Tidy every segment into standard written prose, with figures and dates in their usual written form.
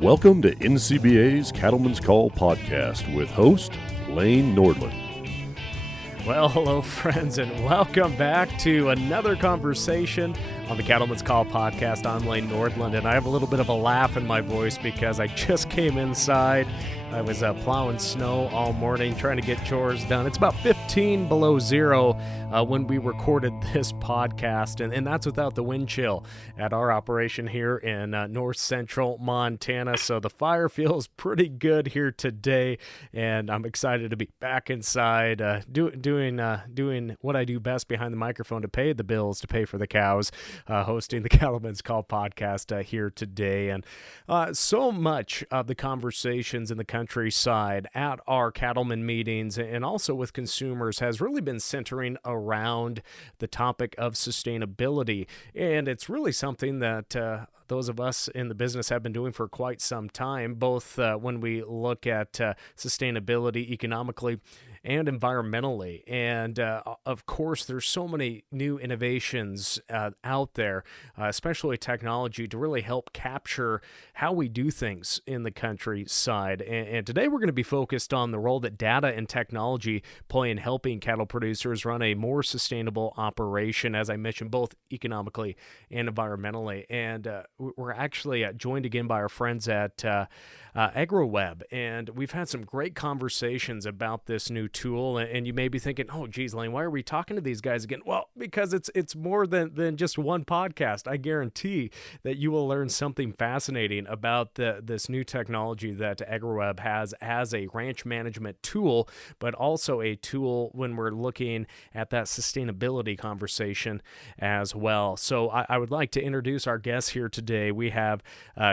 Welcome to NCBA's Cattleman's Call podcast with host Lane Nordland. Well, hello, friends, and welcome back to another conversation on the Cattleman's Call podcast. I'm Lane Nordland, and I have a little bit of a laugh in my voice because I just came inside. I was plowing snow all morning, trying to get chores done. It's about 15 below zero when we recorded this podcast, and that's without the wind chill at our operation here in north central Montana. So the fire feels pretty good here today, and I'm excited to be back inside doing what I do best behind the microphone to pay the bills, to pay for the cows, hosting the Cattleman's Call podcast here today. And so much of the conversations in the countryside at our cattlemen meetings and also with consumers has really been centering around the topic of sustainability. And it's really something that those of us in the business have been doing for quite some time, both when we look at sustainability economically and environmentally. And of course, there's so many new innovations out there, especially technology, to really help capture how we do things in the countryside. And today we're going to be focused on the role that data and technology play in helping cattle producers run a more sustainable operation, as I mentioned, both economically and environmentally. And we're actually joined again by our friends at AgroWeb, and we've had some great conversations about this new tool. And you may be thinking, oh, geez, Lane, why are we talking to these guys again? Well, because it's more than just one podcast. I guarantee that you will learn something fascinating about this new technology that AgroWeb has as a ranch management tool, but also a tool when we're looking at that sustainability conversation as well. So I would like to introduce our guests here today. We have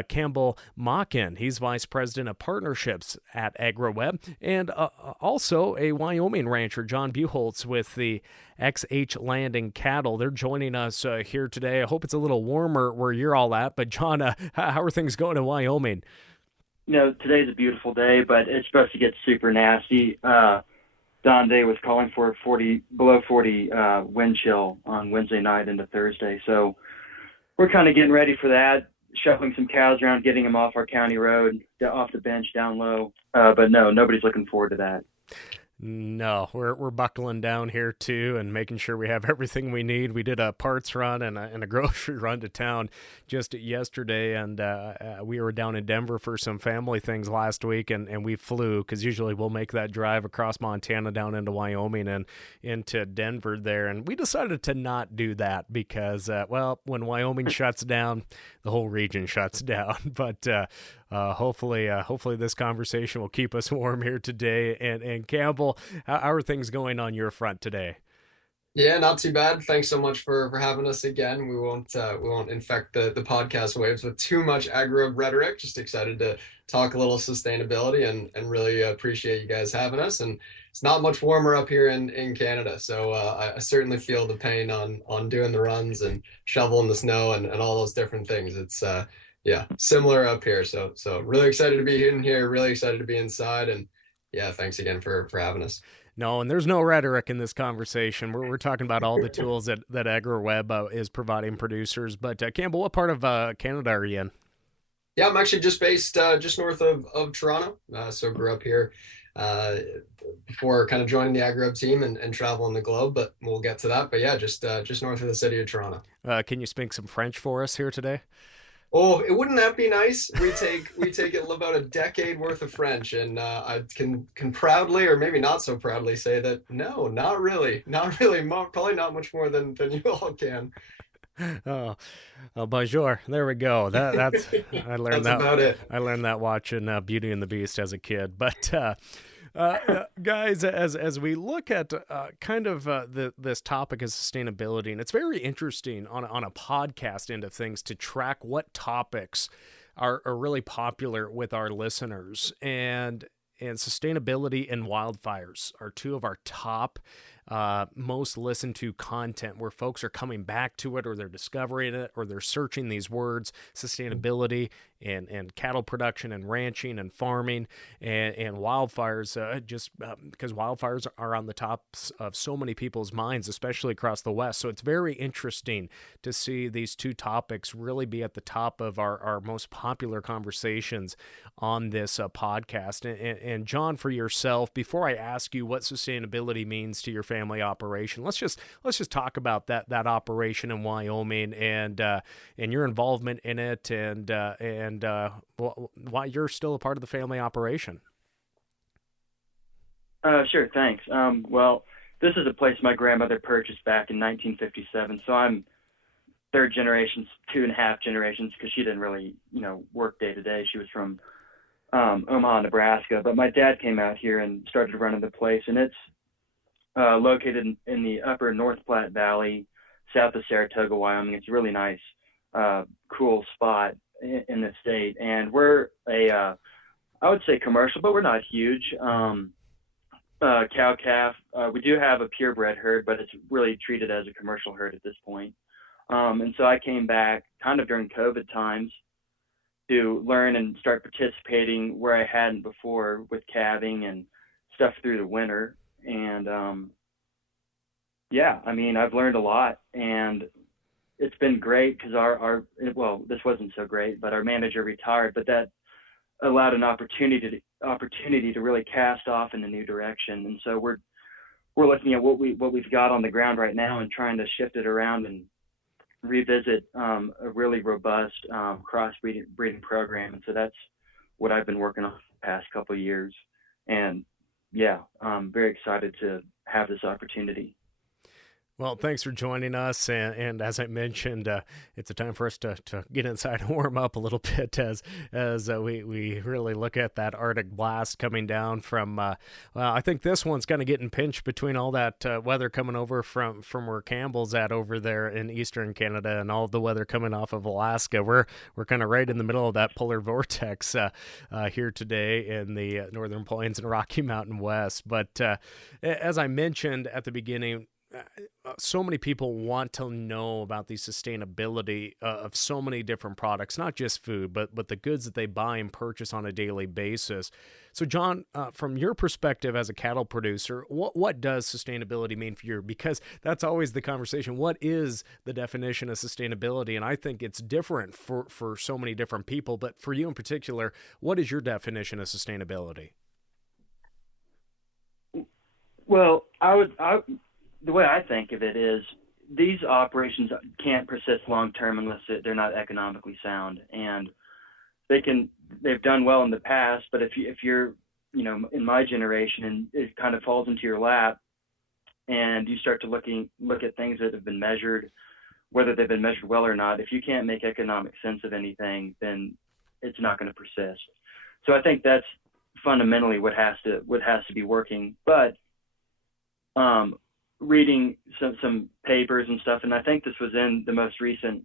Campbell Machin. He's Vice President of Partnerships at AgroWeb, and also a Wyoming rancher, John Buchholz, with the XH Landing Cattle. They're joining us here today. I hope it's a little warmer where you're all at, but John, how are things going in Wyoming? You know, today's a beautiful day, but it's supposed to get super nasty. Don Day was calling for below 40 wind chill on Wednesday night into Thursday, so we're kind of getting ready for that. Shuffling some cows around, getting them off our county road, off the bench down low. But no, nobody's looking forward to that. No, we're buckling down here too and making sure we have everything we need. We did a parts run and a grocery run to town just yesterday, and we were down in Denver for some family things last week, and we flew, because usually we'll make that drive across Montana down into Wyoming and into Denver there, and we decided to not do that because, well, when Wyoming shuts down, the whole region shuts down. But hopefully this conversation will keep us warm here today. And Campbell, how are things going on your front today? Yeah, not too bad. Thanks so much for having us again. We won't infect the podcast waves with too much agro rhetoric. Just excited to talk a little sustainability and really appreciate you guys having us. And it's not much warmer up here in Canada, so I certainly feel the pain on doing the runs and shoveling the snow and all those different things. It's yeah, similar up here. So really excited to be in here, really excited to be inside, and yeah, thanks again for having us. No, and there's no rhetoric in this conversation. We're talking about all the tools that AgroWeb is providing producers. But Campbell, what part of Canada are you in? Yeah, I'm actually just based just north of Toronto. So grew up here before kind of joining the AgroWeb team and traveling the globe, but we'll get to that. But yeah, just north of the city of Toronto. Can you speak some French for us here today? Oh, wouldn't that be nice? We take about a decade worth of French, and I can proudly, or maybe not so proudly, say that no, not really, probably not much more than you all can. Oh, bonjour. There we go. That's I learned that's about it. I learned that watching Beauty and the Beast as a kid, but. Guys, as we look at kind of this topic of sustainability, and it's very interesting on a podcast end of things to track what topics are really popular with our listeners, and sustainability and wildfires are two of our top most listened to content where folks are coming back to it, or they're discovering it, or they're searching these words, sustainability and cattle production and ranching and farming and wildfires, because wildfires are on the tops of so many people's minds, especially across the West. So it's very interesting to see these two topics really be at the top of our most popular conversations on this podcast. And John, for yourself, before I ask you what sustainability means to your family operation, let's just talk about that operation in Wyoming and your involvement in it and why you're still a part of the family operation. Sure, thanks. Well, this is a place my grandmother purchased back in 1957, so I'm third generation, 2.5 generations, because she didn't really, work day to day. She was from Omaha, Nebraska, but my dad came out here and started running the place, and it's located in the upper North Platte Valley, south of Saratoga, Wyoming. It's a really nice, cool spot in the state, and we're I would say commercial, but we're not huge. Cow calf. We do have a purebred herd, but it's really treated as a commercial herd at this point. And so I came back kind of during COVID times to learn and start participating where I hadn't before with calving and stuff through the winter. And I've learned a lot, and it's been great because this wasn't so great, but our manager retired, but that allowed an opportunity to really cast off in a new direction. And so we're looking at what we've got on the ground right now and trying to shift it around and revisit a really robust cross-breeding program. And so that's what I've been working on the past couple of years. And yeah, I'm very excited to have this opportunity. Well, thanks for joining us. And as I mentioned, it's a time for us to get inside and warm up a little bit as we really look at that Arctic blast coming down from, I think this one's kind of getting pinched between all that weather coming over from where Campbell's at over there in eastern Canada and all the weather coming off of Alaska. We're kind of right in the middle of that polar vortex here today in the Northern Plains and Rocky Mountain West. But as I mentioned at the beginning, so many people want to know about the sustainability of so many different products, not just food, but the goods that they buy and purchase on a daily basis. So, John, from your perspective as a cattle producer, what does sustainability mean for you? Because that's always the conversation. What is the definition of sustainability? And I think it's different for so many different people. But for you in particular, what is your definition of sustainability? Well, the way I think of it is these operations can't persist long term unless they're not economically sound, and they've done well in the past. But if you're in my generation and it kind of falls into your lap, and you start to look at things that have been measured, whether they've been measured well or not, if you can't make economic sense of anything, then it's not going to persist. So I think that's fundamentally what has to be working. But reading some papers and stuff, and I think this was in the most recent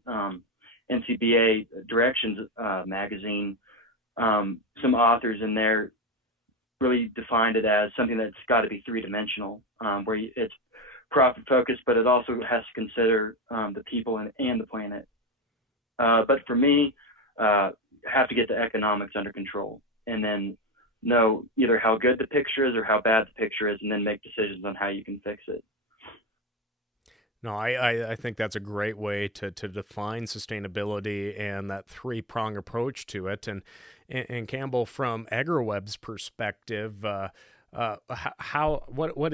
NCBA Directions magazine. Some authors in there really defined it as something that's got to be three-dimensional, where it's profit-focused, but it also has to consider the people and the planet. But for me, have to get the economics under control, and then know either how good the picture is or how bad the picture is, and then make decisions on how you can fix it. No, I think that's a great way to define sustainability and that three-prong approach to it. And Campbell, from AgriWeb's perspective, what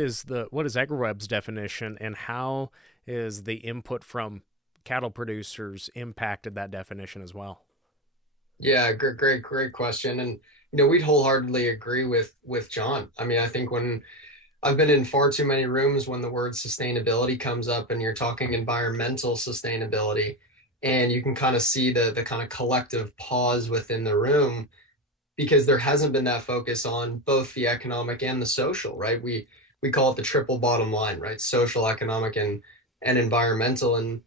is AgriWeb's definition, and how is the input from cattle producers impacted that definition as well? Yeah, great question. And we'd wholeheartedly agree with John. I mean, I think when I've been in far too many rooms when the word sustainability comes up and you're talking environmental sustainability, and you can kind of see the kind of collective pause within the room, because there hasn't been that focus on both the economic and the social, right? We call it the triple bottom line, right? Social, economic, and environmental. And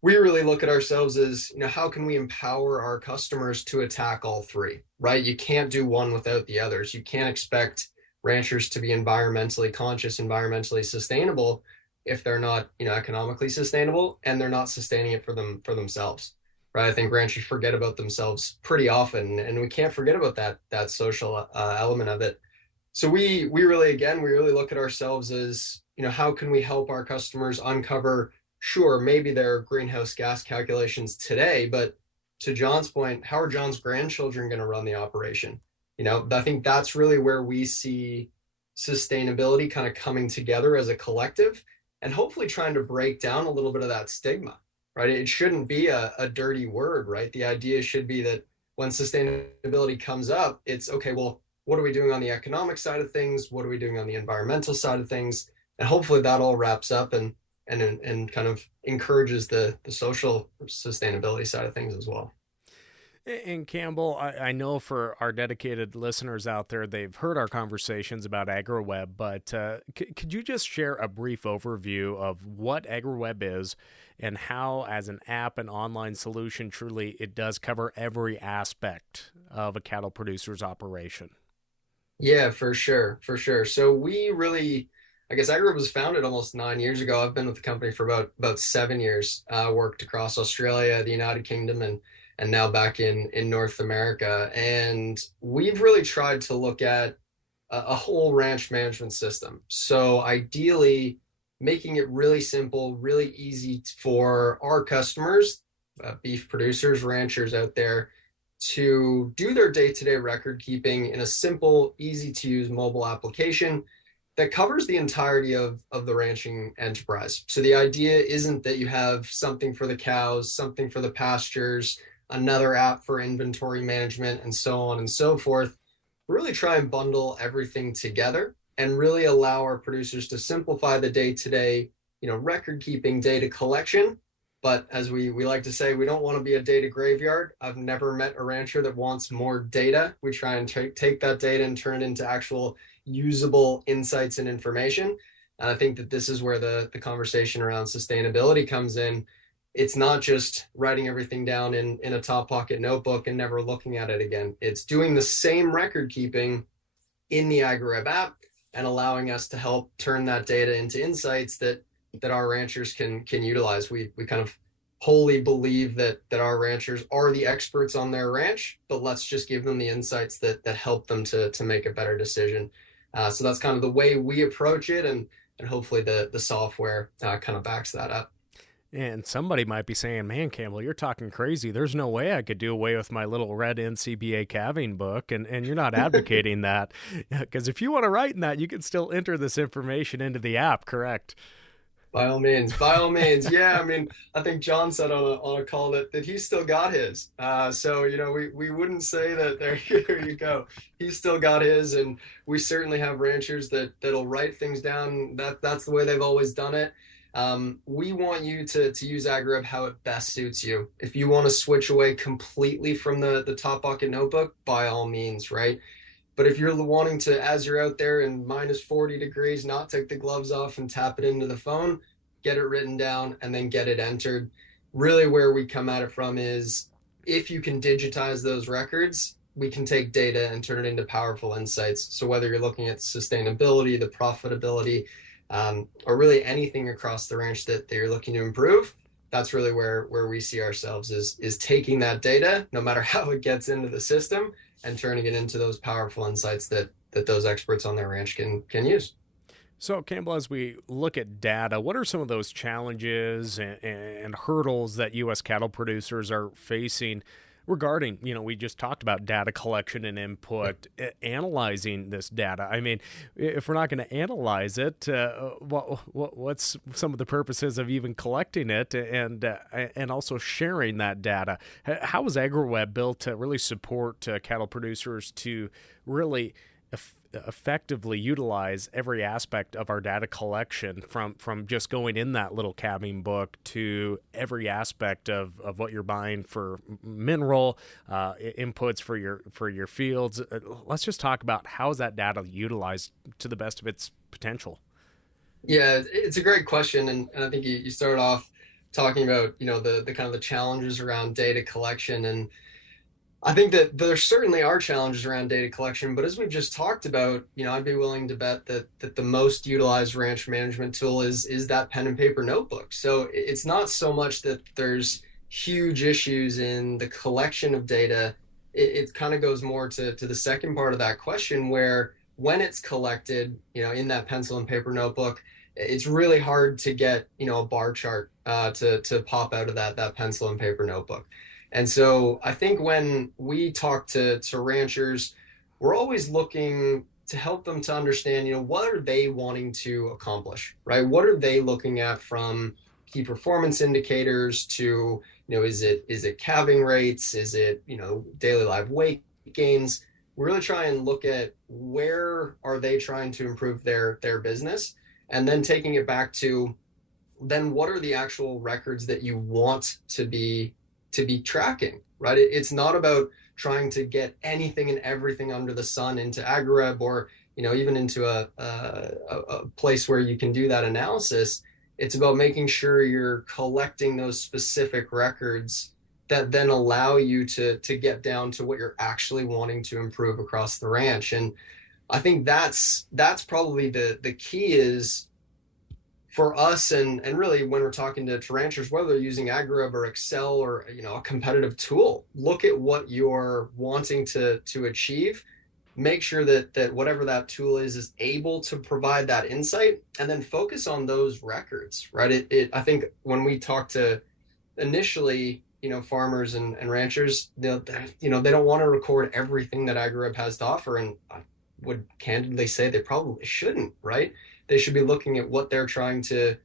we really look at ourselves as, how can we empower our customers to attack all three, right? You can't do one without the others. You can't expect ranchers to be environmentally conscious, environmentally sustainable if they're not, economically sustainable and they're not sustaining it for themselves. Right. I think ranchers forget about themselves pretty often, and we can't forget about that social element of it. So we really look at ourselves as, how can we help our customers uncover, sure, maybe their greenhouse gas calculations today, but to John's point, how are John's grandchildren going to run the operation? I think that's really where we see sustainability kind of coming together as a collective and hopefully trying to break down a little bit of that stigma, right? It shouldn't be a dirty word, right? The idea should be that when sustainability comes up, it's okay, well, what are we doing on the economic side of things? What are we doing on the environmental side of things? And hopefully that all wraps up and kind of encourages the social sustainability side of things as well. And Campbell, I know for our dedicated listeners out there, they've heard our conversations about AgriWebb, but could you just share a brief overview of what AgriWebb is and how, as an app and online solution, truly it does cover every aspect of a cattle producer's operation? Yeah, for sure, for sure. So I guess AgriWebb was founded almost 9 years ago. I've been with the company for about 7 years. Worked across Australia, the United Kingdom, and now back in North America. And we've really tried to look at a whole ranch management system. So ideally, making it really simple, really easy for our customers, beef producers, ranchers out there, to do their day-to-day record keeping in a simple, easy to use mobile application that covers the entirety of the ranching enterprise. So the idea isn't that you have something for the cows, something for the pastures, another app for inventory management, and so on and so forth. Really try and bundle everything together and really allow our producers to simplify the day-to-day, record keeping, data collection. But as we like to say, we don't want to be a data graveyard. I've never met a rancher that wants more data. We try and take that data and turn it into actual usable insights and information. And I think that this is where the conversation around sustainability comes in. It's not just writing everything down in a top pocket notebook and never looking at it again. It's doing the same record keeping in the AgriWebb app and allowing us to help turn that data into insights that our ranchers can utilize. We kind of wholly believe that our ranchers are the experts on their ranch, but let's just give them the insights that help them to make a better decision. So that's kind of the way we approach it, and hopefully the software kind of backs that up. And somebody might be saying, man, Campbell, you're talking crazy. There's no way I could do away with my little red NCBA calving book. And you're not advocating that. Because if you want to write in that, you can still enter this information into the app, correct? By all means. Yeah, I mean, I think John said on a call that he's still got his. So, we wouldn't say that there you go. He's still got his, and we certainly have ranchers that'll write things down. That's the way they've always done it. We want you to use AgriWebb how it best suits you. If you want to switch away completely from the top bucket notebook, by all means, right? But if you're wanting to, as you're out there in minus 40 degrees, not take the gloves off and tap it into the phone, get it written down, and then get it entered. Really where we come at it from is, if you can digitize those records, we can take data and turn it into powerful insights. So whether you're looking at sustainability, the profitability, or really anything across the ranch that you're looking to improve, that's really where we see ourselves is taking that data, no matter how it gets into the system, and turning it into those powerful insights that those experts on their ranch can use. So, Campbell, as we look at data, what are some of those challenges and hurdles that U.S. cattle producers are facing regarding, we just talked about data collection and input, analyzing this data? I mean, if we're not going to analyze it, what's some of the purposes of even collecting it and also sharing that data? How is AgriWebb built to really support cattle producers to really effectively utilize every aspect of our data collection, from just going in that little calving book to every aspect of what you're buying for mineral inputs for your fields? Let's just talk about how is that data utilized to the best of its potential. Yeah, it's a great question, and I think you started off talking about the kind of the challenges around data collection, and I think that there certainly are challenges around data collection, but as we've just talked about, I'd be willing to bet that the most utilized ranch management tool is that pen and paper notebook. So it's not so much that there's huge issues in the collection of data. It kind of goes more to the second part of that question, where when it's collected, in that pencil and paper notebook, it's really hard to get, a bar chart to pop out of that pencil and paper notebook. And so I think when we talk to ranchers, we're always looking to help them to understand, what are they wanting to accomplish, right? What are they looking at from key performance indicators to, is it calving rates? Is it, daily live weight gains? We really try and look at where are they trying to improve their business, and then taking it back to then what are the actual records that you want to be tracking, right? It's not about trying to get anything and everything under the sun into AgriWebb or, even into a place where you can do that analysis. It's about making sure you're collecting those specific records that then allow you to get down to what you're actually wanting to improve across the ranch. And I think that's probably the key is for us, and really when we're talking to ranchers, whether they're using AgriWebb or Excel or a competitive tool, look at what you're wanting to achieve. Make sure that whatever that tool is able to provide that insight, and then focus on those records, right? I think when we talk to initially, farmers and ranchers, they don't want to record everything that AgriWebb has to offer, and I would candidly say they probably shouldn't, right? They should be looking at what they're trying to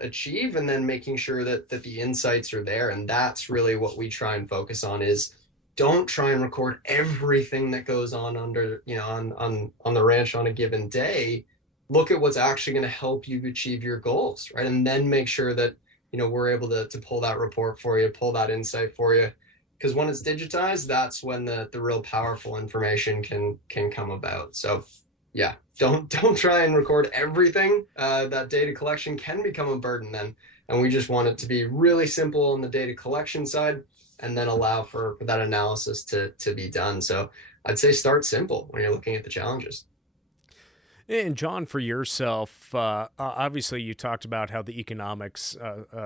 achieve, and then making sure that the insights are there. And that's really what we try and focus on, is don't try and record everything that goes on under, on the ranch on a given day. Look at what's actually going to help you achieve your goals, right? And then make sure that, we're able to pull that report for you, pull that insight for you. Because when it's digitized, that's when the real powerful information can come about. So yeah, don't try and record everything. That data collection can become a burden then. And we just want it to be really simple on the data collection side, and then allow for that analysis to be done. So I'd say start simple when you're looking at the challenges. And John, for yourself, obviously you talked about how the economics,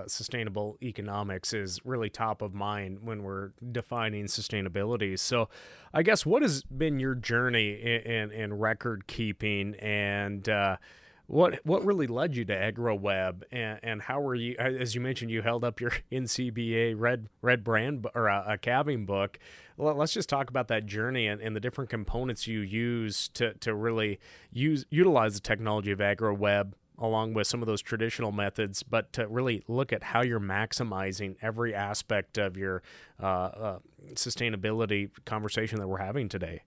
sustainable economics is really top of mind when we're defining sustainability. So I guess what has been your journey in record keeping, and what really led you to AgriWebb, and how were you, as you mentioned, you held up your NCBA red brand or a calving book. Well, let's just talk about that journey and the different components you use to really utilize the technology of AgriWebb along with some of those traditional methods, but to really look at how you're maximizing every aspect of your sustainability conversation that we're having today.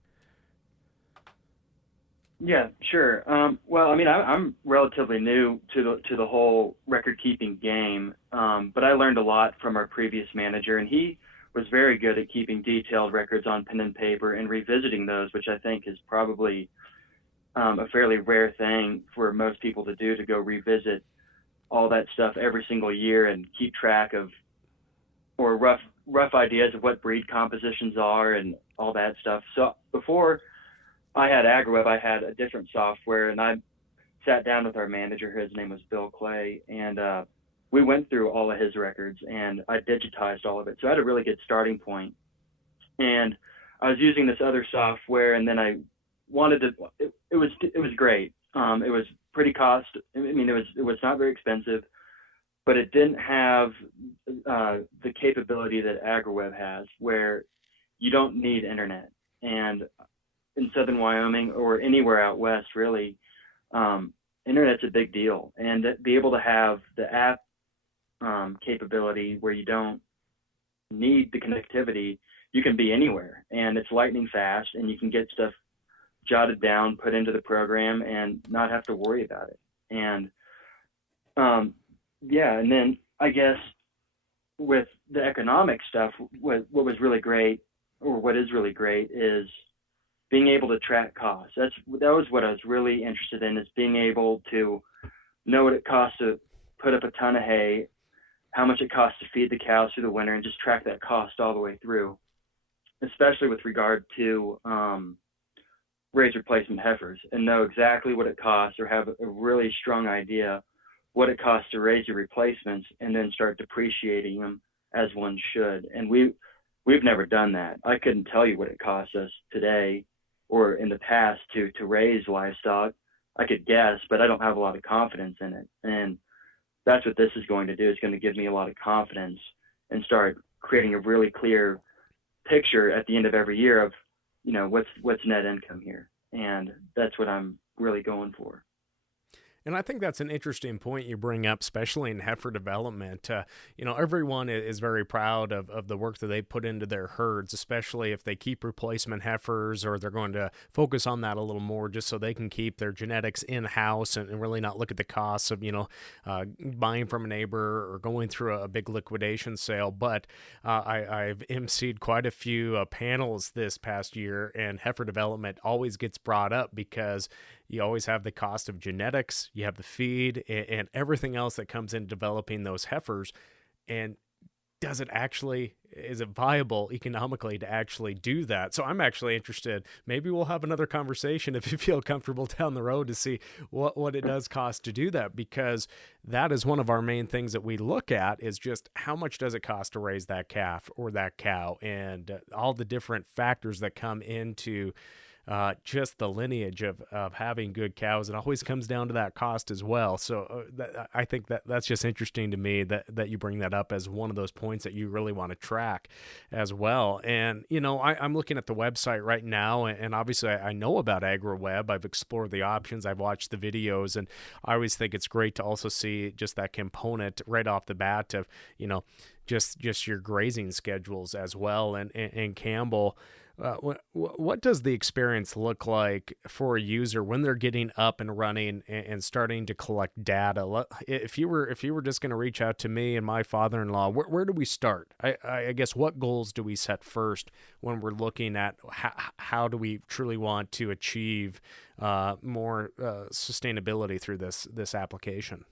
Yeah, sure. Well, I mean, I'm relatively new to the whole record keeping game, but I learned a lot from our previous manager, and he was very good at keeping detailed records on pen and paper and revisiting those, which I think is probably a fairly rare thing for most people to do, to go revisit all that stuff every single year and keep track of, or rough ideas of what breed compositions are and all that stuff. So before I had AgriWebb, I had a different software, and I sat down with our manager. His name was Bill Clay, and we went through all of his records, and I digitized all of it. So I had a really good starting point. And I was using this other software, and then I wanted to. It was great. It was pretty cost. I mean, it was not very expensive, but it didn't have the capability that AgriWebb has, where you don't need internet. And in southern Wyoming or anywhere out west, really, internet's a big deal. And to be able to have the app capability where you don't need the connectivity, you can be anywhere, and it's lightning fast, and you can get stuff jotted down, put into the program, and not have to worry about it. And yeah, and then I guess with the economic stuff, what was really great, or what is really great, is being able to track costs. That was what I was really interested in, is being able to know what it costs to put up a ton of hay, how much it costs to feed the cows through the winter, and just track that cost all the way through. especially with regard to raise replacement heifers, and know exactly what it costs, or have a really strong idea what it costs to raise your replacements, and then start depreciating them as one should. And we've never done that. I couldn't tell you what it costs us today or in the past to raise livestock. I could guess, but I don't have a lot of confidence in it. And that's what this is going to do. It's going to give me a lot of confidence and start creating a really clear picture at the end of every year of, what's net income here. And that's what I'm really going for. And I think that's an interesting point you bring up, especially in heifer development. Everyone is very proud of the work that they put into their herds, especially if they keep replacement heifers, or they're going to focus on that a little more just so they can keep their genetics in-house and really not look at the costs of, buying from a neighbor or going through a big liquidation sale. But I've emceed quite a few panels this past year, and heifer development always gets brought up because you always have the cost of genetics, you have the feed, and everything else that comes in developing those heifers. And is it viable economically to actually do that? So I'm actually interested. Maybe we'll have another conversation if you feel comfortable down the road to see what it does cost to do that, because that is one of our main things that we look at, is just how much does it cost to raise that calf or that cow, and all the different factors that come into just the lineage of having good cows. It always comes down to that cost as well. So I think that's just interesting to me that you bring that up as one of those points that you really want to track as well. And, I'm looking at the website right now, and obviously I know about AgriWebb. I've explored the options. I've watched the videos, and I always think it's great to also see just that component right off the bat of, just your grazing schedules as well. And Campbell, what does the experience look like for a user when they're getting up and running and starting to collect data? If you were just going to reach out to me and my father-in-law, where do we start? I guess, what goals do we set first when we're looking at how do we truly want to achieve more sustainability through this application?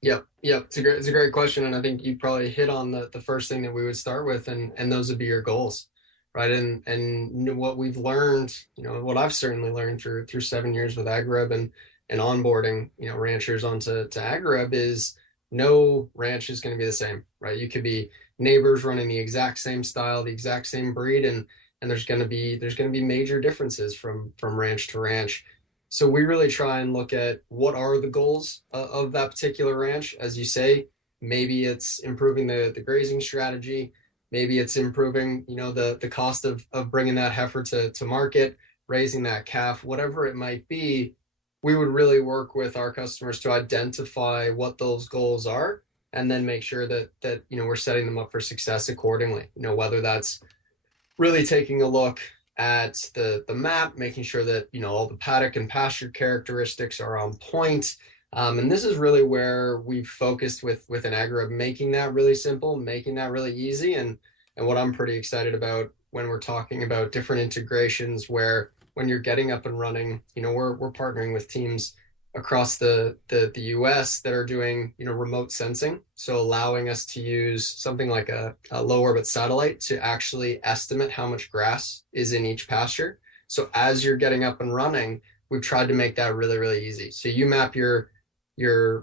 Yep. It's a great question. And I think you probably hit on the first thing that we would start with, and those would be your goals. Right. And what we've learned, what I've certainly learned through 7 years with AgriWebb and onboarding, ranchers onto AgriWebb, is no ranch is going to be the same, right? You could be neighbors running the exact same style, the exact same breed, and there's going to be major differences from ranch to ranch. So we really try and look at what are the goals of that particular ranch. As you say, maybe it's improving the grazing strategy. Maybe it's improving, the cost of bringing that heifer to market, raising that calf, whatever it might be. We would really work with our customers to identify what those goals are, and then make sure that we're setting them up for success accordingly. Whether that's really taking a look at the map, making sure that all the paddock and pasture characteristics are on point. And this is really where we've focused with an AgriWebb, making that really simple, making that really easy. And what I'm pretty excited about when we're talking about different integrations, where when you're getting up and running, we're partnering with teams across the US that are doing, remote sensing. So allowing us to use something like a low orbit satellite to actually estimate how much grass is in each pasture. So as you're getting up and running, we've tried to make that really, really easy. So you map your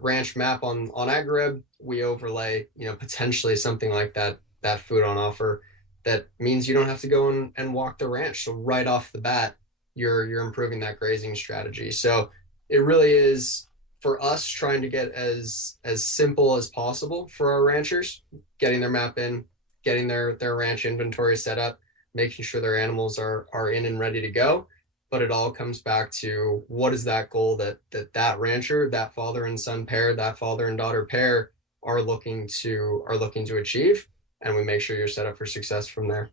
ranch map on AgriWebb, we overlay, potentially something like that food on offer. That means you don't have to go and walk the ranch. So right off the bat, you're improving that grazing strategy. So it really is, for us, trying to get as simple as possible for our ranchers, getting their map in, getting their ranch inventory set up, making sure their animals are in and ready to go. But it all comes back to, what is that goal that rancher, that father and son pair, that father and daughter pair are looking to achieve, and we make sure you're set up for success from there.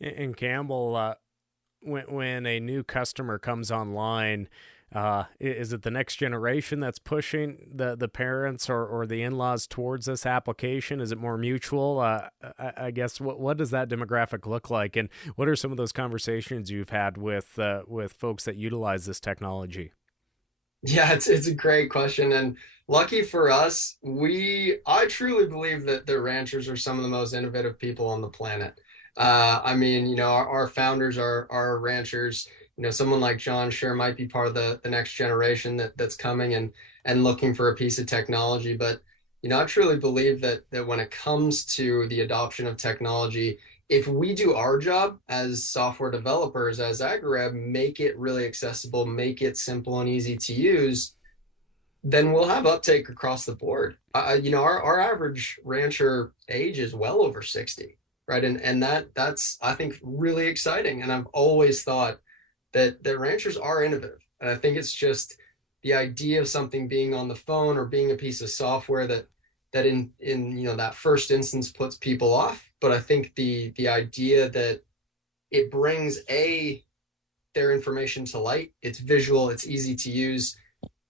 And Campbell, when a new customer comes online, is it the next generation that's pushing the parents or the in-laws towards this application? Is it more mutual? I guess what does that demographic look like, and what are some of those conversations you've had with folks that utilize this technology? Yeah, it's a great question, and lucky for us, I truly believe that the ranchers are some of the most innovative people on the planet. I mean, our founders are ranchers. Someone like John sure might be part of the next generation that's coming and looking for a piece of technology. But, I truly believe that when it comes to the adoption of technology, if we do our job as software developers, as AgriWeb, make it really accessible, make it simple and easy to use, then we'll have uptake across the board. Our average rancher age is well over 60, right? And that's I think really exciting. And I've always thought that ranchers are innovative. And I think it's just the idea of something being on the phone or being a piece of software that in that first instance puts people off. But I think the idea that it brings their information to light, it's visual, it's easy to use,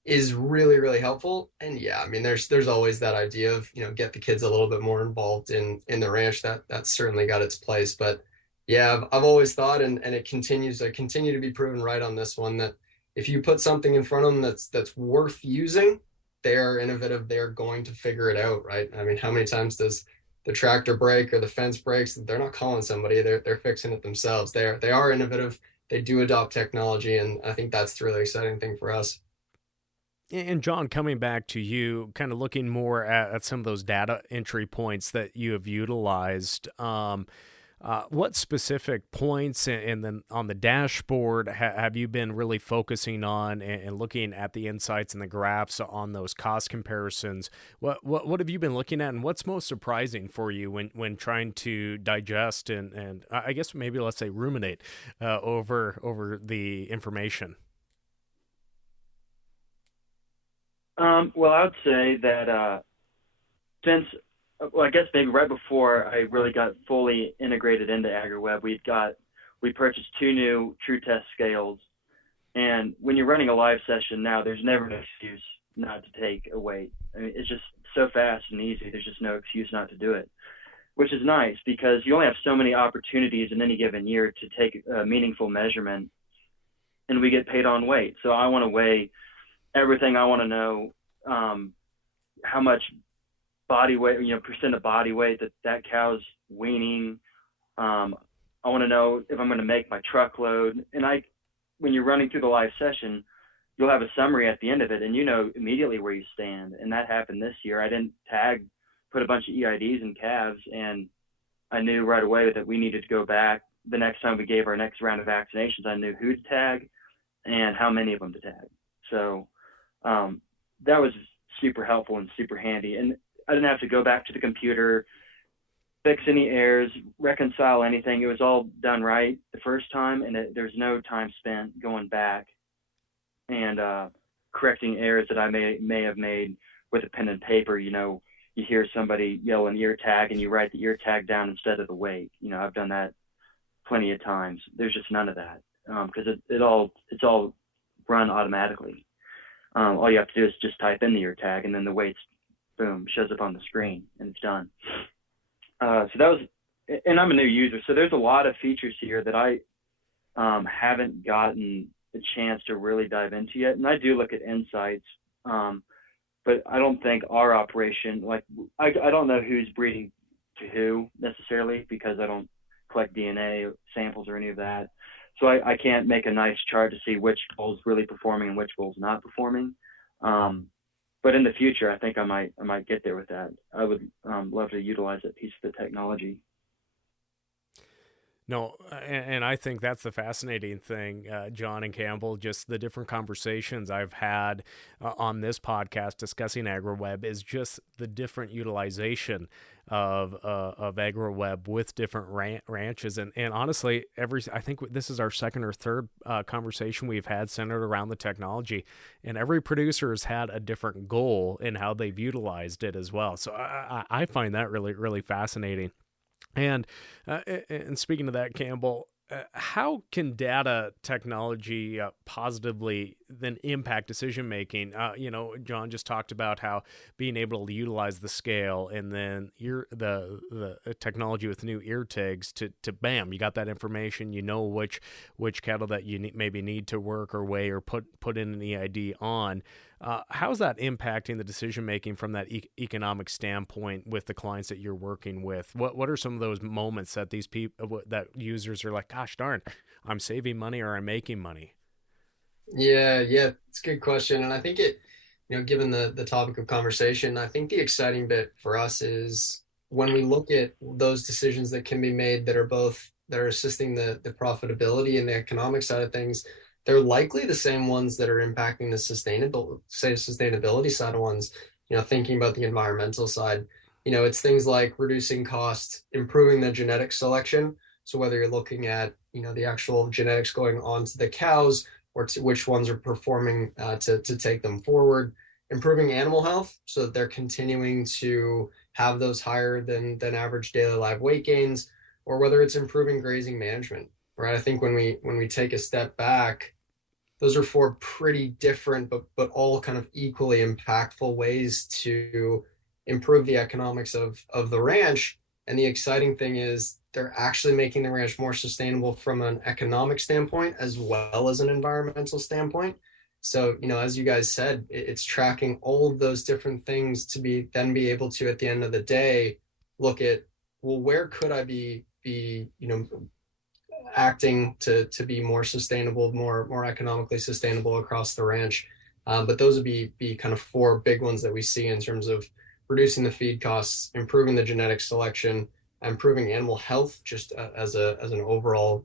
is really, really helpful. And yeah, I mean, there's always that idea of, get the kids a little bit more involved in the ranch. That's certainly got its place. But yeah, I've always thought, and I continue to be proven right on this one, that if you put something in front of them that's worth using, they are innovative. They're going to figure it out, right? I mean, how many times does the tractor break or the fence breaks? They're not calling somebody, they're fixing it themselves. They are innovative. They do adopt technology, and I think that's the really exciting thing for us. And John, coming back to you, kind of looking more at some of those data entry points that you have utilized, what specific points and then on the dashboard have you been really focusing on and looking at the insights and the graphs on those cost comparisons? What have you been looking at, and what's most surprising for you when trying to digest and I guess maybe let's say ruminate over the information? Well, I would say that I guess maybe right before I really got fully integrated into AgriWeb, we purchased 2 new True Test scales. And when you're running a live session now, there's never an excuse not to take a weight. I mean, it's just so fast and easy. There's just no excuse not to do it, which is nice because you only have so many opportunities in any given year to take a meaningful measurement, and we get paid on weight. So I want to weigh everything. I want to know how much body weight, percent of body weight that cow's weaning. I want to know if I'm going to make my truckload. And when you're running through the live session, you'll have a summary at the end of it, and you know immediately where you stand. And that happened this year. I didn't put a bunch of EIDs in calves, and I knew right away that we needed to go back. The next time we gave our next round of vaccinations, I knew who to tag and how many of them to tag. So that was super helpful and super handy. And I didn't have to go back to the computer, fix any errors, reconcile anything. It was all done right the first time, and there's no time spent going back and correcting errors that I may have made with a pen and paper. You hear somebody yell an ear tag, and you write the ear tag down instead of the weight. I've done that plenty of times. There's just none of that because it's all run automatically. All you have to do is just type in the ear tag, and then the weight's boom, shows up on the screen, and it's done. So that was, and I'm a new user, so there's a lot of features here that I haven't gotten a chance to really dive into yet. And I do look at insights, but I don't think our operation, I don't know who's breeding to who necessarily because I don't collect DNA samples or any of that. So I can't make a nice chart to see which bull's really performing and which bull's not performing. But in the future, I think I might get there with that. I would love to utilize that piece of the technology. No, and I think that's the fascinating thing, John and Campbell, just the different conversations I've had on this podcast discussing AgriWeb is just the different utilization of AgriWeb with different ranches. And honestly, I think this is our second or third conversation we've had centered around the technology, and every producer has had a different goal in how they've utilized it as well. So I find that really, really fascinating. And speaking of that, Campbell, how can data technology positively then impact decision making? John just talked about how being able to utilize the scale, and then the technology with new ear tags to bam, you got that information. You know which cattle that you maybe need to work or weigh or put in an EID on. How's that impacting the decision making from that economic standpoint with the clients that you're working with? What are some of those moments that these people, that users are like, gosh darn, I'm saving money or I'm making money? Yeah, it's a good question. And I think given the topic of conversation, I think the exciting bit for us is when we look at those decisions that can be made that are assisting the profitability and the economic side of things, they're likely the same ones that are impacting the sustainability side of ones. Thinking about the environmental side, it's things like reducing costs, improving the genetic selection. So whether you're looking at, the actual genetics going onto the cows, or to which ones are performing to take them forward, improving animal health so that they're continuing to have those higher than average daily live weight gains, or whether it's improving grazing management, right? I think when we take a step back, those are four pretty different but all kind of equally impactful ways to improve the economics of the ranch. And the exciting thing is they're actually making the ranch more sustainable from an economic standpoint as well as an environmental standpoint. So, as you guys said, it's tracking all of those different things to be able to, at the end of the day, look at, well, where could I be acting to be more sustainable, more economically sustainable across the ranch. But those would be kind of four big ones that we see in terms of reducing the feed costs, improving the genetic selection, improving animal health just as an overall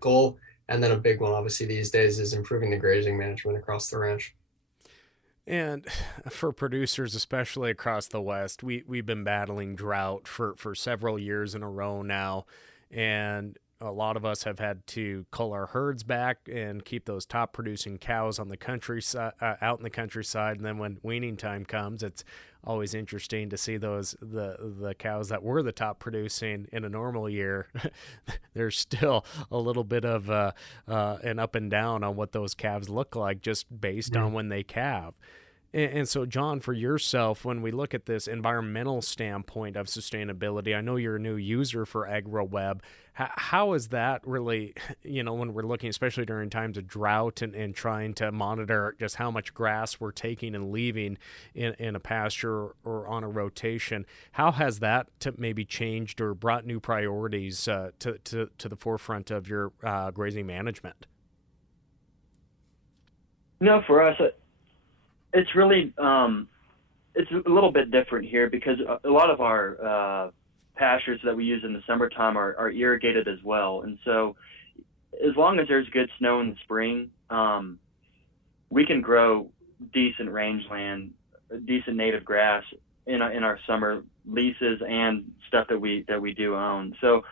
goal. And then a big one, obviously, these days is improving the grazing management across the ranch. And for producers, especially across the West, we've been battling drought for several years in a row now. And a lot of us have had to cull our herds back and keep those top producing cows on the countryside, out in the countryside. And then when weaning time comes, it's always interesting to see the cows that were the top producing in a normal year. There's still a little bit of an up and down on what those calves look like just based on when they calve. And so, John, for yourself, when we look at this environmental standpoint of sustainability, I know you're a new user for AgroWeb. How is that really, when we're looking, especially during times of drought and trying to monitor just how much grass we're taking and leaving in a pasture or on a rotation, how has that maybe changed or brought new priorities to the forefront of your grazing management? For us, it's really it's a little bit different here because a lot of our pastures that we use in the summertime are irrigated as well. And so as long as there's good snow in the spring, we can grow decent rangeland, decent native grass in our summer leases and stuff that we do own. So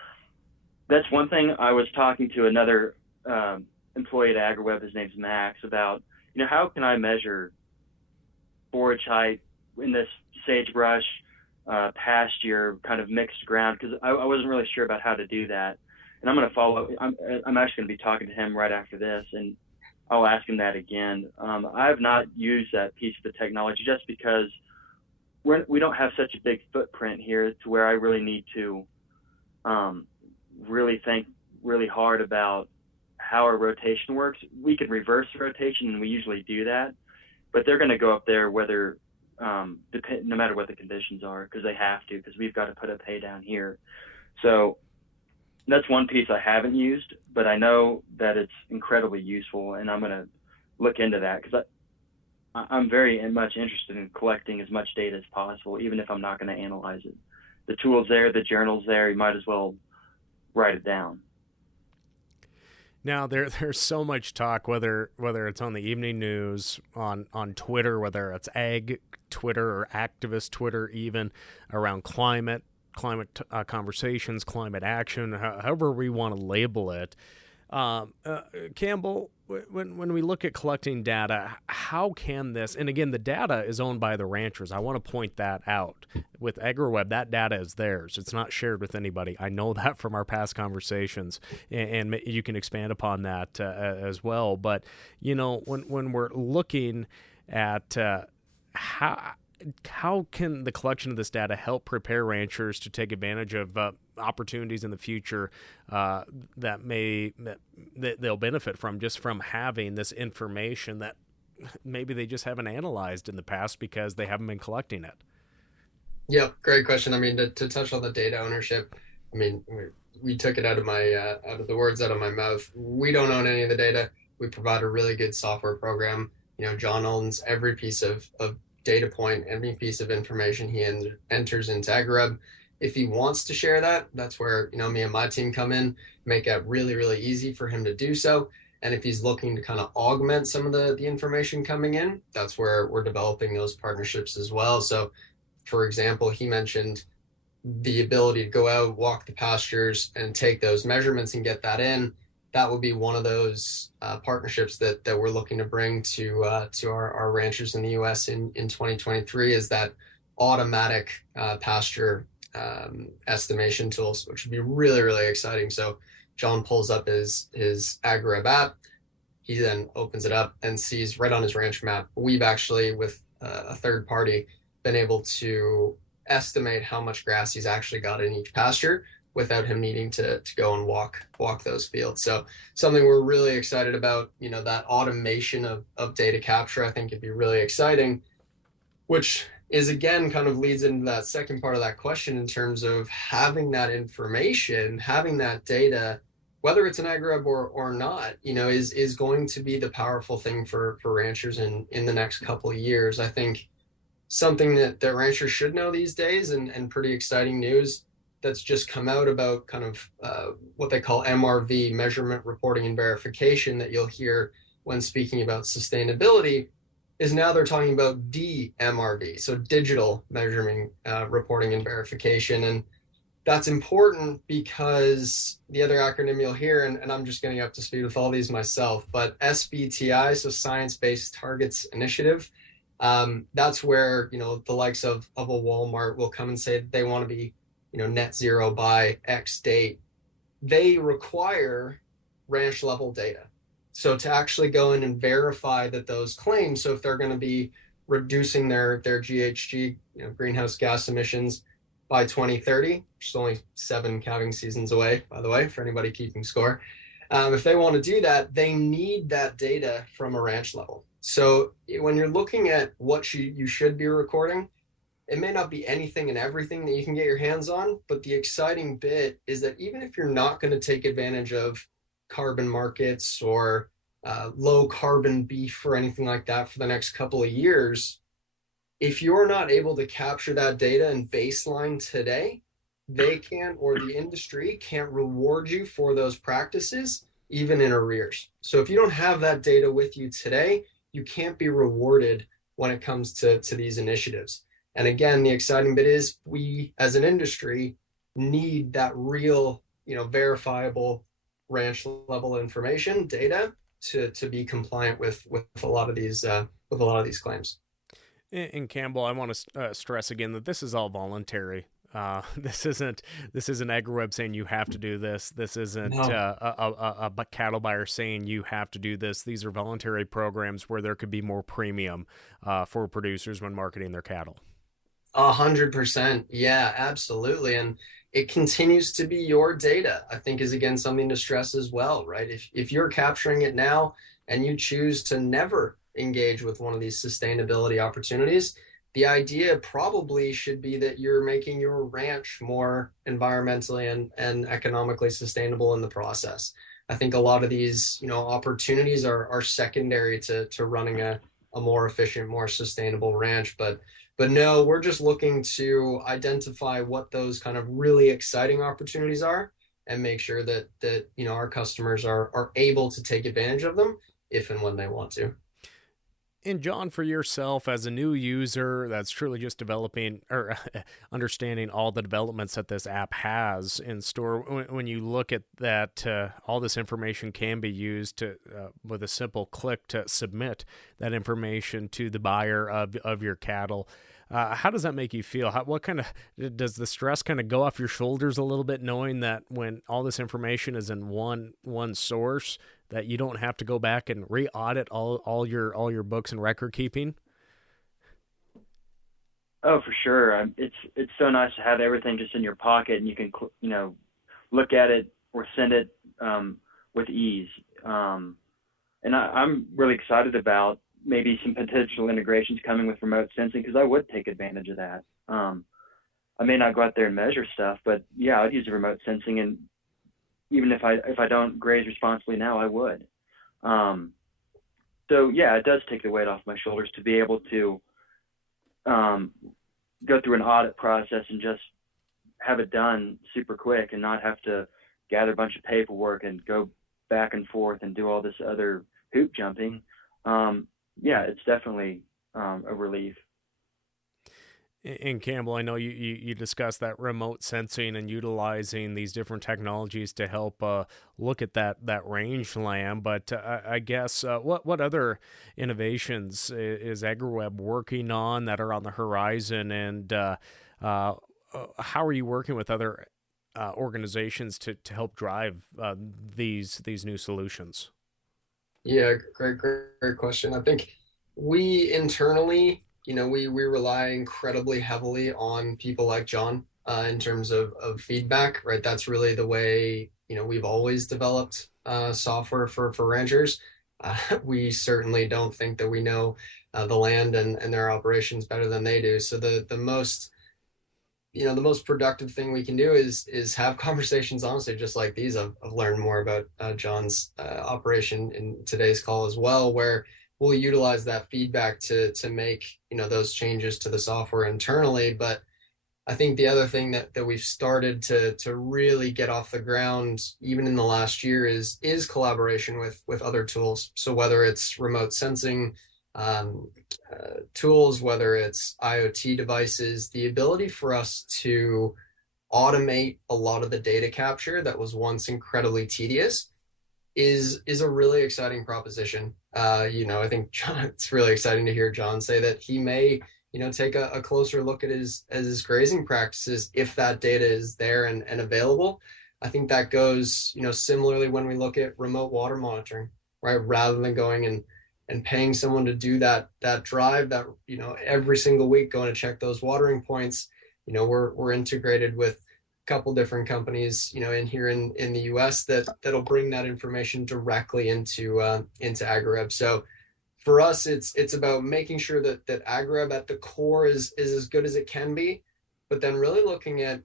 that's one thing. I was talking to another employee at AgroWeb, his name's Max, about, how can I measure forage height in this sagebrush pasture kind of mixed ground, because I wasn't really sure about how to do that. And I'm going to follow up. I'm actually going to be talking to him right after this, and I'll ask him that again. I have not used that piece of the technology just because we don't have such a big footprint here to where I really need to really think really hard about how our rotation works. We can reverse the rotation, and we usually do that. But they're going to go up there whether, no matter what the conditions are, because they have to, because we've got to put a pay down here. So that's one piece I haven't used, but I know that it's incredibly useful, and I'm going to look into that because I'm very much interested in collecting as much data as possible, even if I'm not going to analyze it. The tool's there, the journal's there, you might as well write it down. Now there's so much talk, whether it's on the evening news, on Twitter, whether it's ag Twitter or activist Twitter, even around climate conversations, climate action, however we want to label it. Campbell, when we look at collecting data, how can this, and again, the data is owned by the ranchers. I want to point that out. With AgriWeb, that data is theirs. It's not shared with anybody. I know that from our past conversations, and you can expand upon that as well. But, when we're looking at how can the collection of this data help prepare ranchers to take advantage of opportunities in the future that they'll benefit from, just from having this information that maybe they just haven't analyzed in the past because they haven't been collecting it? Yeah, great question. I mean, to touch on the data ownership, I mean, we took it out of the words out of my mouth. We don't own any of the data. We provide a really good software program. John owns every piece of data point, every piece of information he enters into AgriWeb. If he wants to share that, that's where me and my team come in, make it really, really easy for him to do so. And if he's looking to kind of augment some of the information coming in, that's where we're developing those partnerships as well. So, for example, he mentioned the ability to go out, walk the pastures, and take those measurements and get that in. That would be one of those partnerships that we're looking to bring to our ranchers in the U.S. in 2023, is that automatic pasture estimation tools, which would be really, really exciting. So John pulls up his AgriWeb app. He then opens it up and sees right on his ranch map. We've actually, with a third party, been able to estimate how much grass he's actually got in each pasture without him needing to go and walk those fields. So something we're really excited about, that automation of data capture, I think it'd be really exciting, which is again kind of leads into that second part of that question in terms of having that information, having that data, whether it's an AgriWeb or not, is going to be the powerful thing for ranchers in the next couple of years. I think something that ranchers should know these days, and pretty exciting news that's just come out about kind of what they call MRV, measurement, reporting, and verification, that you'll hear when speaking about sustainability, is now they're talking about DMRV, so digital measuring, reporting, and verification. And that's important because the other acronym you'll hear, and I'm just getting up to speed with all these myself, but SBTI, so Science-Based Targets Initiative, that's where, the likes of a Walmart will come and say that they want to be net zero by X date. They require ranch level data. So to actually go in and verify that those claims, so if they're going to be reducing their GHG, greenhouse gas emissions by 2030, which is only 7 calving seasons away, by the way, for anybody keeping score. If they want to do that, they need that data from a ranch level. So when you're looking at what you should be recording, it may not be anything and everything that you can get your hands on, but the exciting bit is that even if you're not going to take advantage of carbon markets or low carbon beef or anything like that for the next couple of years, if you're not able to capture that data and baseline today, they can't, or the industry can't reward you for those practices, even in arrears. So if you don't have that data with you today, you can't be rewarded when it comes to these initiatives. And again, the exciting bit is we as an industry need that real, verifiable ranch level information, data, to be compliant with a lot of these claims. And Campbell, I want to stress again that this is all voluntary. This isn't AgriWeb saying you have to do this. This isn't a cattle buyer saying you have to do this. These are voluntary programs where there could be more premium for producers when marketing their cattle. 100%. Yeah, absolutely. And it continues to be your data, I think, is again something to stress as well, right? If you're capturing it now and you choose to never engage with one of these sustainability opportunities, the idea probably should be that you're making your ranch more environmentally and economically sustainable in the process. I think a lot of these, opportunities are secondary to running a more efficient, more sustainable ranch. But no, we're just looking to identify what those kind of really exciting opportunities are and make sure that our customers are able to take advantage of them if and when they want to. And John, for yourself as a new user that's truly just developing or understanding all the developments that this app has in store, when you look at that, all this information can be used to, with a simple click, to submit that information to the buyer of your cattle. How does that make you feel? What kind of, does the stress kind of go off your shoulders a little bit, knowing that when all this information is in one source, that you don't have to go back and re-audit all your books and record keeping? Oh, for sure. It's so nice to have everything just in your pocket, and you can look at it or send it with ease. And I'm really excited about maybe some potential integrations coming with remote sensing, because I would take advantage of that. I may not go out there and measure stuff, but yeah, I'd use the remote sensing, and even if I don't graze responsibly now, I would. So yeah, it does take the weight off my shoulders to be able to go through an audit process and just have it done super quick, and not have to gather a bunch of paperwork and go back and forth and do all this other hoop jumping. Yeah, it's definitely a relief. And Campbell, I know you discussed that remote sensing and utilizing these different technologies to help look at that rangeland. But I guess what other innovations is AgriWebb working on that are on the horizon, and how are you working with other organizations to help drive these new solutions? Yeah, great question. I think we internally, we rely incredibly heavily on people like John in terms of feedback, right? That's really the way, we've always developed software for ranchers. We certainly don't think that we know the land and their operations better than they do. So the most productive thing we can do is have conversations, honestly, just like these. I've learned more about John's operation in today's call as well, where we'll utilize that feedback to make, those changes to the software internally. But I think the other thing that we've started to really get off the ground, even in the last year, is collaboration with other tools. So whether it's remote sensing tools, whether it's IoT devices, the ability for us to automate a lot of the data capture that was once incredibly tedious is a really exciting proposition. I think John, it's really exciting to hear John say that he may, take a closer look at his grazing practices if that data is there and available. I think that goes, similarly when we look at remote water monitoring, right? Rather than going and paying someone to do that drive that, every single week going to check those watering points, we're integrated with a couple different companies, in here in the US that'll bring that information directly into AgriWebb. So for us, it's about making sure that AgriWebb at the core is as good as it can be, but then really looking at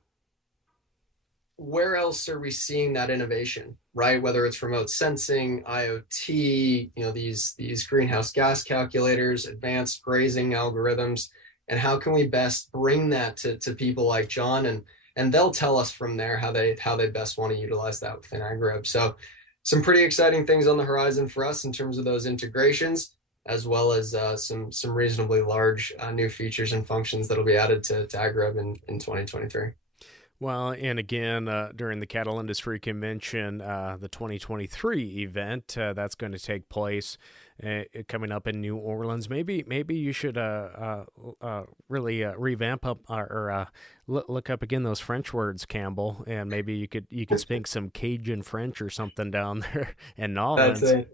where else are we seeing that innovation, right? Whether it's remote sensing, IoT, these greenhouse gas calculators, advanced grazing algorithms, and how can we best bring that to people like John, and they'll tell us from there how they best want to utilize that within AgriWebb. So some pretty exciting things on the horizon for us in terms of those integrations, as well as some reasonably large new features and functions that'll be added to AgriWebb in 2023. Well, and again, during the Cattle Industry Convention, the 2023 event that's going to take place coming up in New Orleans. Maybe you should really revamp up or look up again those French words, Campbell, and maybe you could speak some Cajun French or something down there in New Orleans.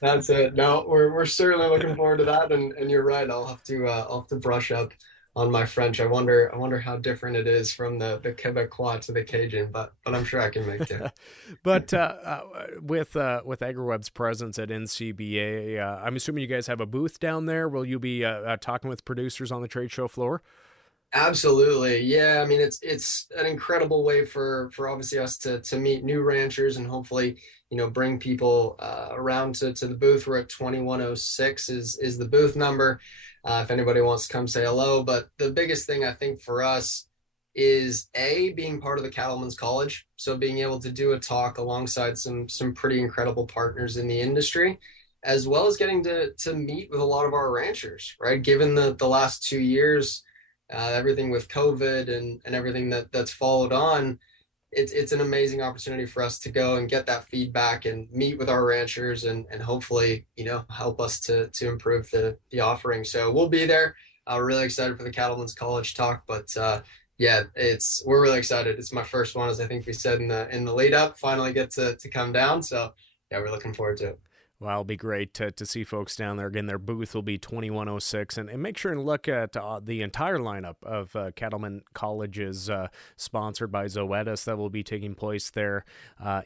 That's it. No, we're certainly looking forward to that, and you're right. I'll have to brush up on my French. I wonder how different it is from the Quebecois to the Cajun, but I'm sure I can make it. But with AgriWebb's presence at NCBA, I'm assuming you guys have a booth down there. Will you be talking with producers on the trade show floor? Absolutely. Yeah. I mean, it's an incredible way for obviously us to meet new ranchers and hopefully, bring people around to the booth. We're at 2106 is the booth number. If anybody wants to come say hello. But the biggest thing I think for us is being part of the Cattlemen's College. So being able to do a talk alongside some pretty incredible partners in the industry. as well as getting to meet with a lot of our ranchers, right? Given the last 2 years, everything with COVID and everything that's followed on, it's an amazing opportunity for us to go and get that feedback and meet with our ranchers and hopefully, help us to improve the offering. So we'll be there. We're really excited for the Cattlemen's College talk, but yeah, we're really excited. It's my first one, as I think we said in the lead up. Finally get to come down. So yeah, we're looking forward to it. Well, it'll be great to see folks down there. Again, their booth will be 2106. And make sure and look at the entire lineup of Cattlemen Colleges sponsored by Zoetis that will be taking place there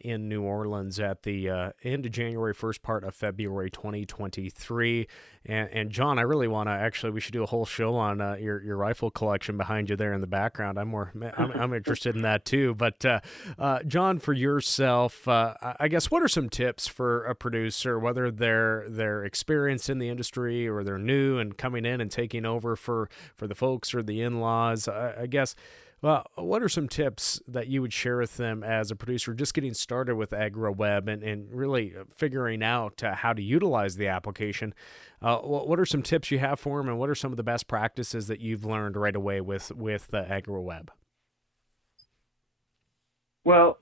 in New Orleans at the end of January, first part of February 2023. And John, I really want to we should do a whole show on your rifle collection behind you there in the background. I'm interested in that too. But John, for yourself, I guess, what are some tips for a producer, whether they're experienced in the industry or they're new and coming in and taking over for the folks or the in-laws? I guess, well, what are some tips that you would share with them as a producer just getting started with AgriWebb and really figuring out how to utilize the application? What are some tips you have for them, and what are some of the best practices that you've learned right away with AgriWebb? Well,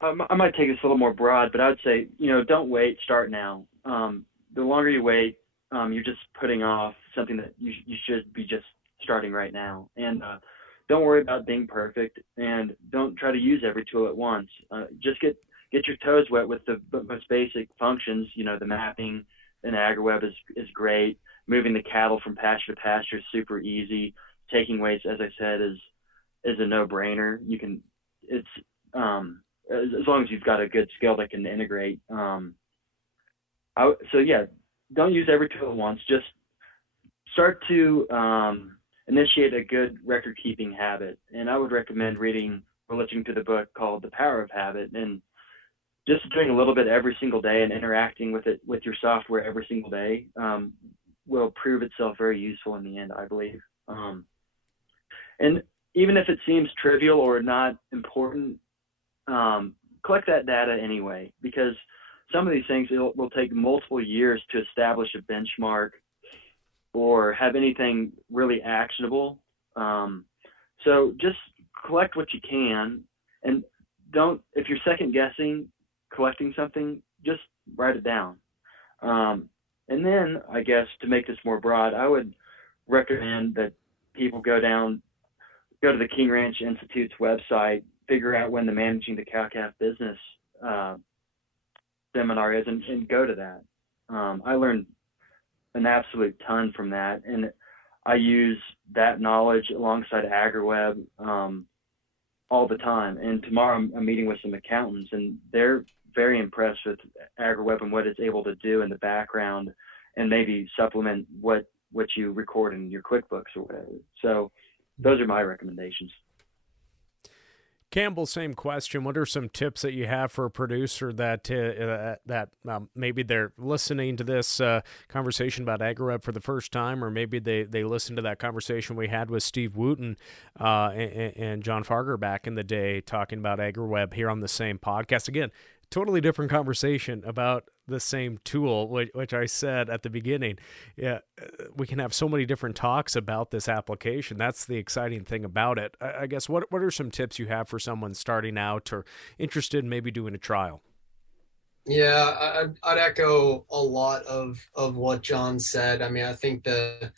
I might take this a little more broad, but I would say, don't wait, start now. The longer you wait, you're just putting off something that you should be just starting right now. And don't worry about being perfect, and don't try to use every tool at once. Just get your toes wet with the most basic functions. The mapping in AgriWebb is great. Moving the cattle from pasture to pasture is super easy. Taking weights, as I said, is a no-brainer. It's as long as you've got a good skill that can integrate. So yeah, don't use every tool at once. Just start to initiate a good record-keeping habit. And I would recommend reading or listening to the book called The Power of Habit, and just doing a little bit every single day and interacting with your software every single day will prove itself very useful in the end, I believe. And even if it seems trivial or not important, collect that data anyway, because some of these things will take multiple years to establish a benchmark or have anything really actionable. So just collect what you can, and if you're second guessing collecting something, just write it down. And then, I guess, to make this more broad, I would recommend that people go to the King Ranch Institute's website, figure out when the Managing the Cow-Calf Business seminar is, and go to that. I learned an absolute ton from that, and I use that knowledge alongside AgriWebb all the time. And tomorrow I'm meeting with some accountants, and they're very impressed with AgriWebb and what it's able to do in the background, and maybe supplement what you record in your QuickBooks or whatever. So those are my recommendations. Campbell, same question. What are some tips that you have for a producer that maybe they're listening to this conversation about AgriWebb for the first time, or maybe they listened to that conversation we had with Steve Wooten and John Farger back in the day talking about AgriWebb here on the same podcast? Again, totally different conversation about the same tool, which I said at the beginning. Yeah, we can have so many different talks about this application. That's the exciting thing about it. I guess, what are some tips you have for someone starting out or interested in maybe doing a trial? Yeah, I'd echo a lot of what John said. I mean, I think the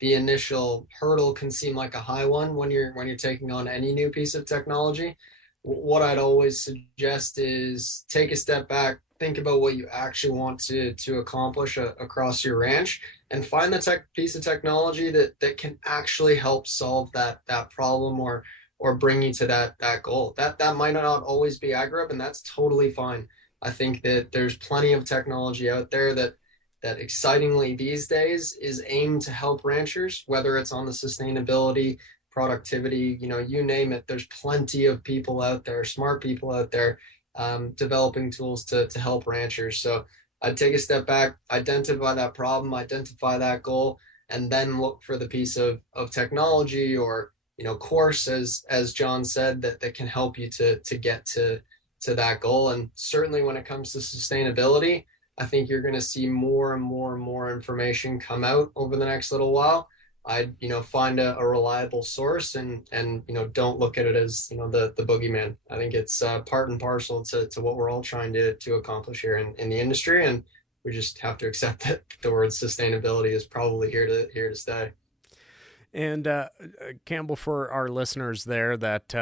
initial hurdle can seem like a high one when you're taking on any new piece of technology. What I'd always suggest is take a step back, think about what you actually want to accomplish across your ranch, and find the piece of technology that can actually help solve that problem or bring you to that goal. That might not always be AgriWebb, and that's totally fine. I think that there's plenty of technology out there that excitingly these days is aimed to help ranchers, whether it's on the sustainability, productivity, you name it. There's plenty of people out there, smart people out there, developing tools to help ranchers. So I'd take a step back, identify that problem, identify that goal, and then look for the piece of technology or course, as John said, that can help you to get to that goal. And certainly when it comes to sustainability, I think you're going to see more and more and more information come out over the next little while. I'd, find a reliable source and, don't look at it as, the boogeyman. I think it's part and parcel to what we're all trying to accomplish here in the industry. And we just have to accept that the word sustainability is probably here to stay. And Campbell, for our listeners there, that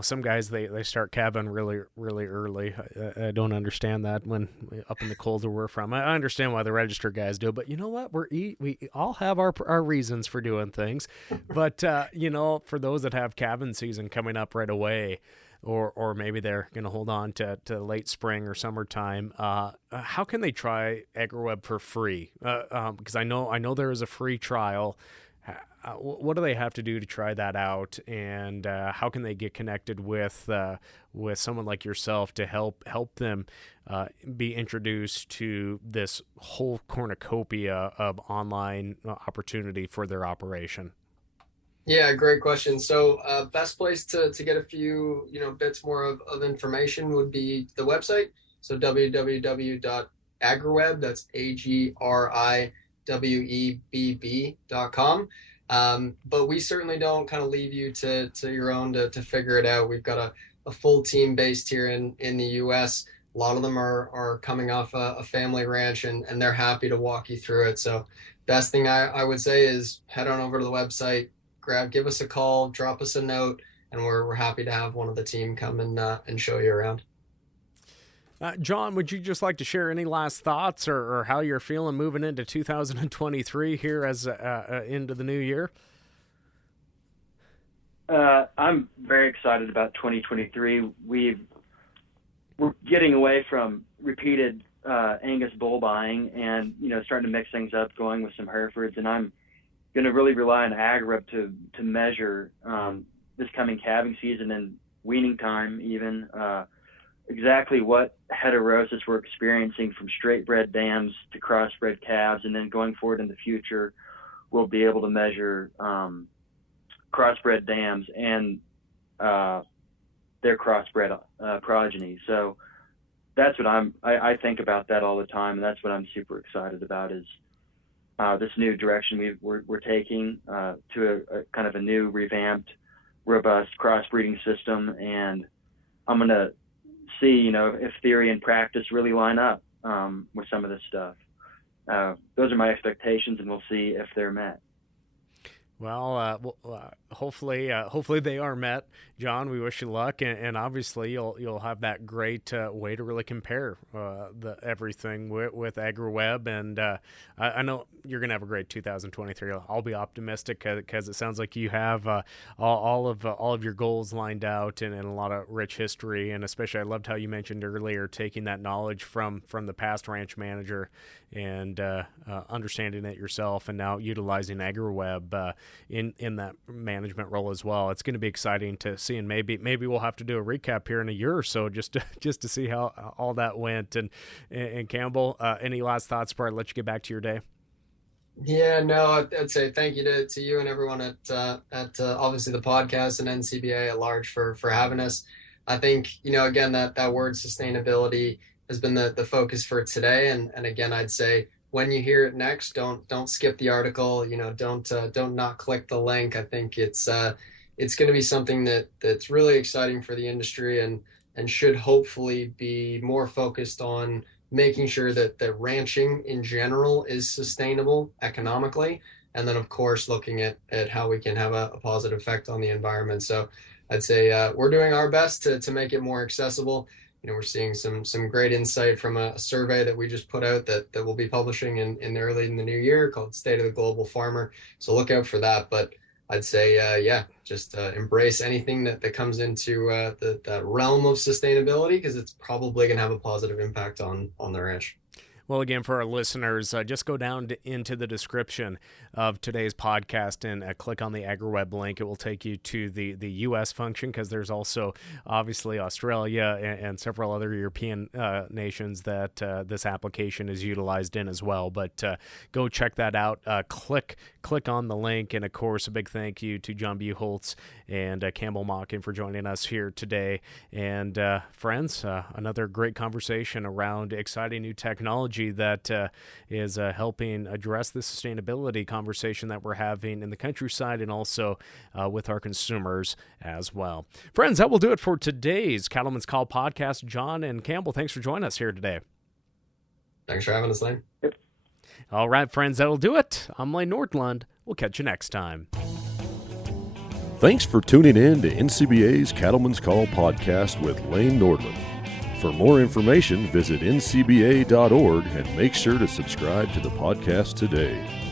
some guys they start calving really really early. I don't understand that when up in the cold where we're from. I understand why the register guys do, but you know what? We all have our reasons for doing things. But for those that have calving season coming up right away, or maybe they're going to hold on to late spring or summertime, how can they try AgriWebb for free? Because I know there is a free trial. What do they have to do to try that out, and how can they get connected with someone like yourself to help them be introduced to this whole cornucopia of online opportunity for their operation? Yeah, great question. So best place to get a few bits more of information would be the website. So www.agriwebb, that's AGRIWEBB.com. But we certainly don't kind of leave you to your own to figure it out. We've got a full team based here in the US. A lot of them are coming off a family ranch and they're happy to walk you through it. So best thing I would say is head on over to the website, give us a call, drop us a note, and we're happy to have one of the team come and show you around. John, would you just like to share any last thoughts or how you're feeling moving into 2023 here as into the new year? I'm very excited about 2023. We're getting away from repeated Angus bull buying and starting to mix things up, going with some Herefords, and I'm going to really rely on AgriWebb to measure this coming calving season and weaning time even. Exactly what heterosis we're experiencing from straight bred dams to crossbred calves, and then going forward in the future, we'll be able to measure crossbred dams and their crossbred progeny. So that's what I think about that all the time, and that's what I'm super excited about is this new direction we're taking to a kind of a new revamped, robust crossbreeding system, and I'm going to see, if theory and practice really line up with some of this stuff. Those are my expectations, and we'll see if they're met. Well, hopefully they are met, John. We wish you luck, and obviously you'll have that great way to really compare everything with AgriWebb, and I know you're gonna have a great 2023. I'll be optimistic because it sounds like you have all of your goals lined out and a lot of rich history, and especially I loved how you mentioned earlier taking that knowledge from the past ranch manager and understanding it yourself, and now utilizing AgriWebb in that management role as well. It's going to be exciting to see, and maybe we'll have to do a recap here in a year or so just to see how all that went. And Campbell, any last thoughts before I let you get back to your day? Yeah, no, I'd say thank you to you and everyone at obviously the podcast and NCBA at large for having us. I think, again, that word sustainability has been the focus for today. And again, I'd say when you hear it next, don't skip the article, don't not click the link. I think it's going to be something that's really exciting for the industry and should hopefully be more focused on making sure that the ranching in general is sustainable economically. And then, of course, looking at how we can have a positive effect on the environment. So I'd say we're doing our best to make it more accessible. We're seeing some great insight from a survey that we just put out that we'll be publishing in early in the new year called State of the Global Farmer. So look out for that. But I'd say, just embrace anything that comes into the realm of sustainability, because it's probably going to have a positive impact on the ranch. Well, again, for our listeners, just go down into the description of today's podcast and click on the AgriWebb link. It will take you to the U.S. function, because there's also obviously Australia and several other European nations that this application is utilized in as well. But go check that out. Click on the link. And, of course, a big thank you to John Buholtz and Campbell Mockin for joining us here today. And, friends, another great conversation around exciting new technology technology that is helping address the sustainability conversation that we're having in the countryside and also with our consumers as well. Friends, that will do it for today's Cattleman's Call podcast. John and Campbell, thanks for joining us here today. Thanks for having us, Lane. All right, friends, that'll do it. I'm Lane Nordlund. We'll catch you next time. Thanks for tuning in to NCBA's Cattleman's Call podcast with Lane Nordlund. For more information, visit ncba.org and make sure to subscribe to the podcast today.